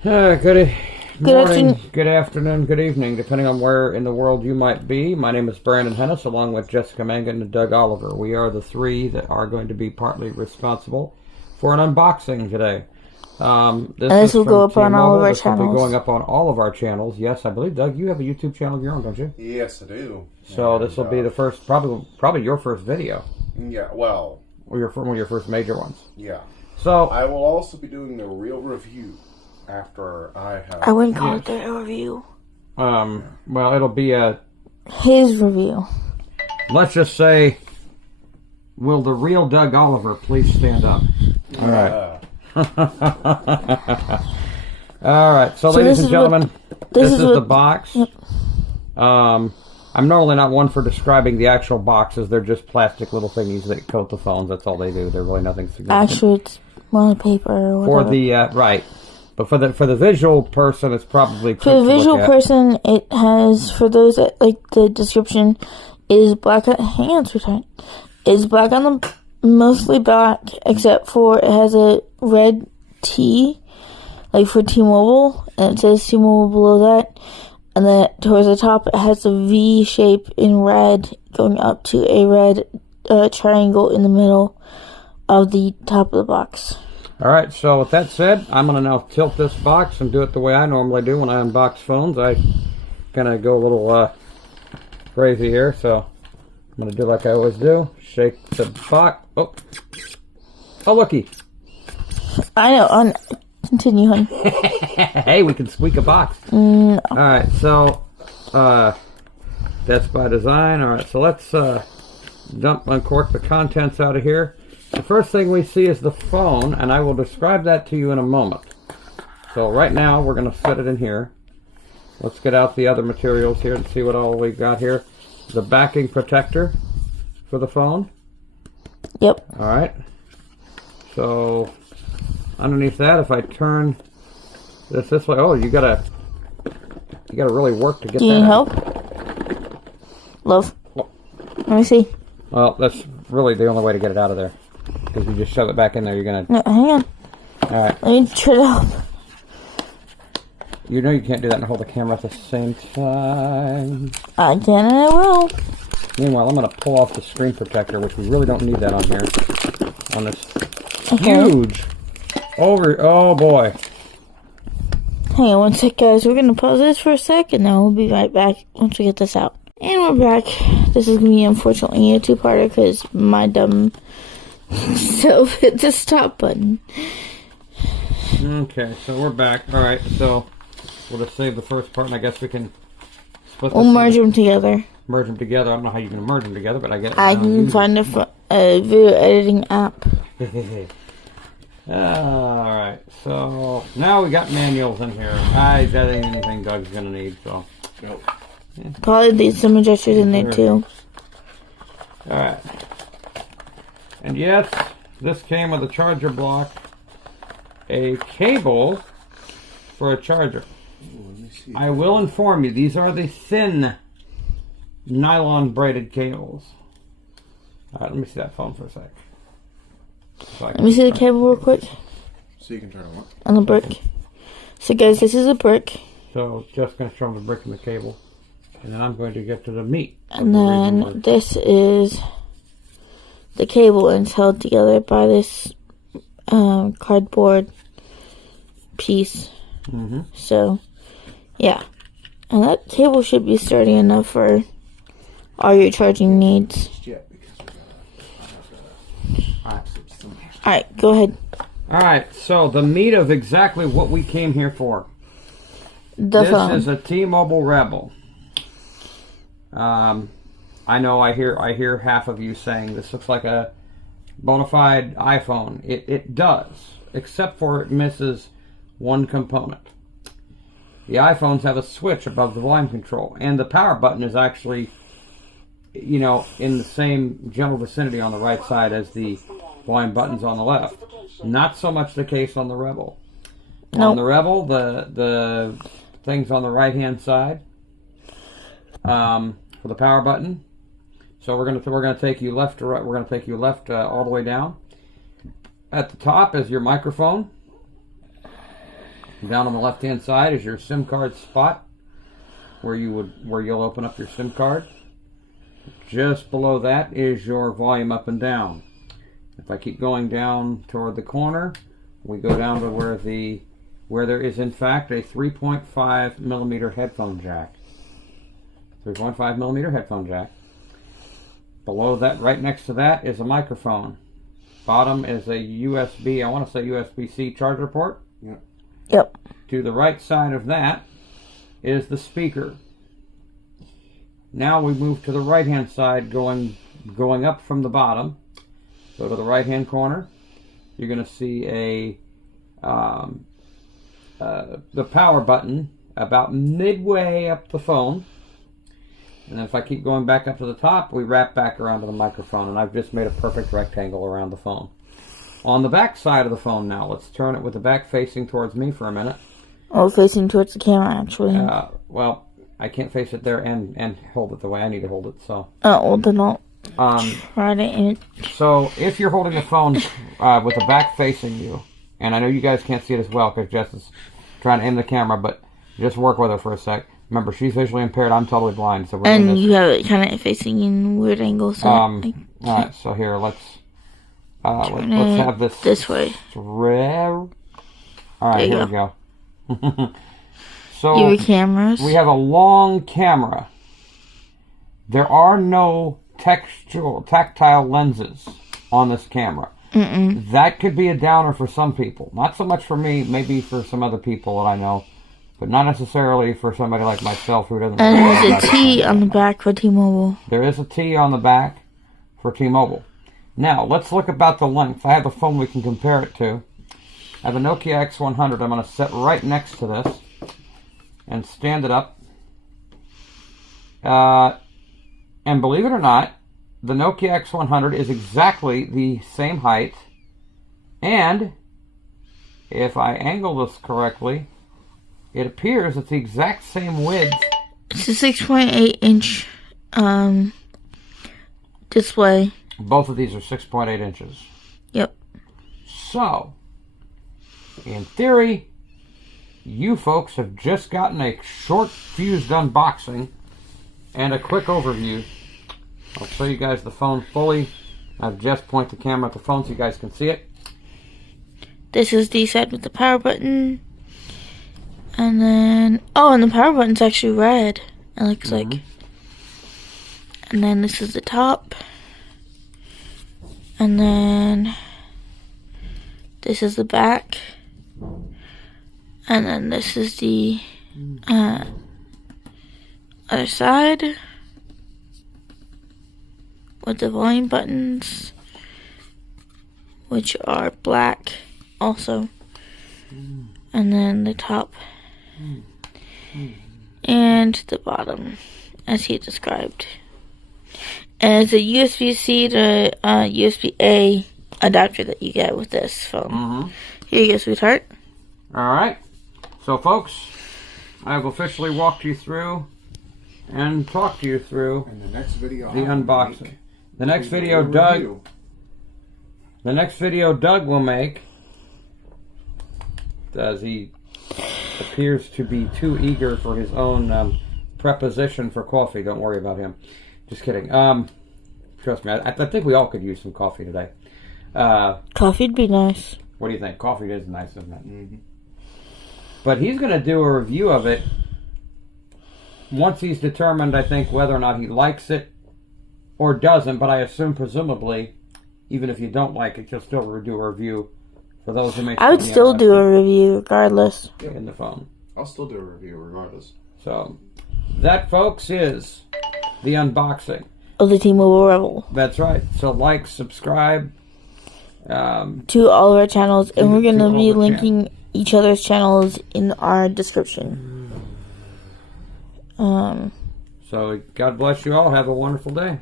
Good morning, good afternoon, good evening, depending on where in the world you might be. My name is Brandon Hennis, along with Jessica Mangan and Doug Oliver. We are the three that are going to be partly responsible for an unboxing today. This will go up on all of our channels. This will be going up on all of our channels. Yes, I believe, Doug, you have a YouTube channel of your own, don't you? Yes, I do. So this will be the first, probably your first video. Yeah, well. Or one of your first major ones. Yeah. So I will also be doing the real review after I have. I wouldn't call it the review. Well, it'll be his review. Let's just say, will the real Doug Oliver please stand up? All right. All right. So ladies and gentlemen, this is the box. Yep. I'm normally not one for describing the actual boxes. They're just plastic little thingies that coat the phones. That's all they do. They're really nothing significant. Actually, it's more paper or whatever. For the right. But for the visual person, it's probably for the visual person. It has, for those that like the description, is black. Hang on, sweetheart. Is black on the mostly black, except for it has a red T, like for T-Mobile, and it says T-Mobile below that. And then towards the top, it has a V shape in red going up to a red triangle in the middle of the top of the box. All right, so with that said, I'm going to now tilt this box and do it the way I normally do when I unbox phones. I kind of go a little crazy here, so I'm going to do like I always do. Shake the box. Oh, looky. I know. Continue, hon. Hey, we can squeak a box. No. All right, so that's by design. All right, so let's uncork the contents out of here. The first thing we see is the phone, and I will describe that to you in a moment. So right now, we're going to set it in here. Let's get out the other materials here and see what all we've got here. The backing protector for the phone. Yep. All right. So underneath that, if I turn this way, oh, you gotta really work to get that. Do you need help? Love. Let me see. Well, that's really the only way to get it out of there. Because you just shove it back in there, you're gonna... No, hang on. Alright. Let me turn it up. You know you can't do that and hold the camera at the same time. I can and I will. Meanwhile, I'm gonna pull off the screen protector, which we really don't need that on here. On this huge... Oh boy. Hang on one sec, guys. We're gonna pause this for a sec, and then we'll be right back once we get this out. And we're back. This is gonna be, unfortunately, a two-parter because my dumb self hit the stop button. Okay, so we're back. Alright, so we'll just save the first part, and I guess we can split We'll merge them together. Merge them together. I don't know how you can merge them together, but I guess I can find a video editing app. Alright, so now we got manuals in here. That ain't anything Doug's gonna need, so. Nope. Yeah. Probably need some adjusters in there too. Alright. And yes, this came with a charger block, a cable for a charger. I will inform you, these are the thin nylon braided cables. Alright, let me see that phone for a sec. Let me see the cable real quick. So you can turn on. On the brick. So guys, this is a brick. So Jeff's going to show them the brick and the cable. And then I'm going to get to the meat. And then this is the cable, and it's held together by this cardboard piece. Mm-hmm. So, yeah. And that cable should be sturdy enough for all your charging needs. Alright, go ahead. Alright, so the meat of exactly what we came here for. This is a T-Mobile revl. I know I hear half of you saying this looks like a bona fide iPhone. It does, except for it misses one component. The iPhones have a switch above the volume control, and the power button is actually, you know, in the same general vicinity on the right side as the volume buttons on the left. Not so much the case on the revl. Nope. On the revl, the things on the right hand side for the power button. So we're gonna take you left to right. We're gonna take you left all the way down. At the top is your microphone. Down on the left-hand side is your SIM card spot, where you'll open up your SIM card. Just below that is your volume up and down. If I keep going down toward the corner, we go down to where there is in fact a 3.5 millimeter headphone jack. 3.5 millimeter headphone jack. Below that, right next to that, is a microphone. Bottom is a USB, I want to say USB-C charger port. Yep. To the right side of that is the speaker. Now we move to the right-hand side, going up from the bottom. Go to the right-hand corner. You're going to see the power button about midway up the phone. And then if I keep going back up to the top, we wrap back around to the microphone, and I've just made a perfect rectangle around the phone. On the back side of the phone now, let's turn it with the back facing towards me for a minute. Oh, facing towards the camera, actually. Well, I can't face it there and hold it the way I need to hold it, so. Oh, well, then I'll try to... So, if you're holding the phone with the back facing you, and I know you guys can't see it as well because Jess is trying to aim the camera, but just work with her for a sec. Remember, she's visually impaired. I'm totally blind. So and you have it kind of facing in weird angles. So all right, so here, let's have this way. All right, here we go. So your cameras. We have a long camera. There are no tactile lenses on this camera. That could be a downer for some people. Not so much for me, maybe for some other people that I know, but not necessarily for somebody like myself who doesn't. And there's a T on the back for T-Mobile. There is a T on the back for T-Mobile. Now, let's look about the length. I have a phone we can compare it to. I have a Nokia X100. I'm going to set right next to this and stand it up. And believe it or not, the Nokia X100 is exactly the same height. And if I angle this correctly, it appears it's the exact same width. It's a 6.8 inch display. Both of these are 6.8 inches. Yep. So, in theory, you folks have just gotten a short fused unboxing and a quick overview. I'll show you guys the phone fully. I've just pointed the camera at the phone so you guys can see it. This is the side with the power button. And then, and the power button's actually red, it looks like. And then this is the top. And then this is the back. And then this is the other side with the volume buttons, which are black also. And then the top and the bottom, as he described. And it's a USB-C to USB-A adapter that you get with this phone. Here you go, sweetheart. Alright. So, folks, I've officially walked you through and talked to you through the next video the unboxing. The next video Doug will make, as he appears to be too eager for his own preposition for coffee. Don't worry about him. Just kidding. Trust me, I think we all could use some coffee today. Coffee'd be nice. What do you think? Coffee is nice, isn't it? But he's going to do a review of it once he's determined, I think, whether or not he likes it or doesn't. But I assume, presumably, even if you don't like it, you'll still do a review for those who make. I would still do a review regardless. In the phone. I'll still do a review regardless. So, that, folks, is the unboxing of the T-Mobile revl. That's right. So, like, subscribe to all of our channels, and we're going to be linking each other's channels in our description. So, God bless you all. Have a wonderful day.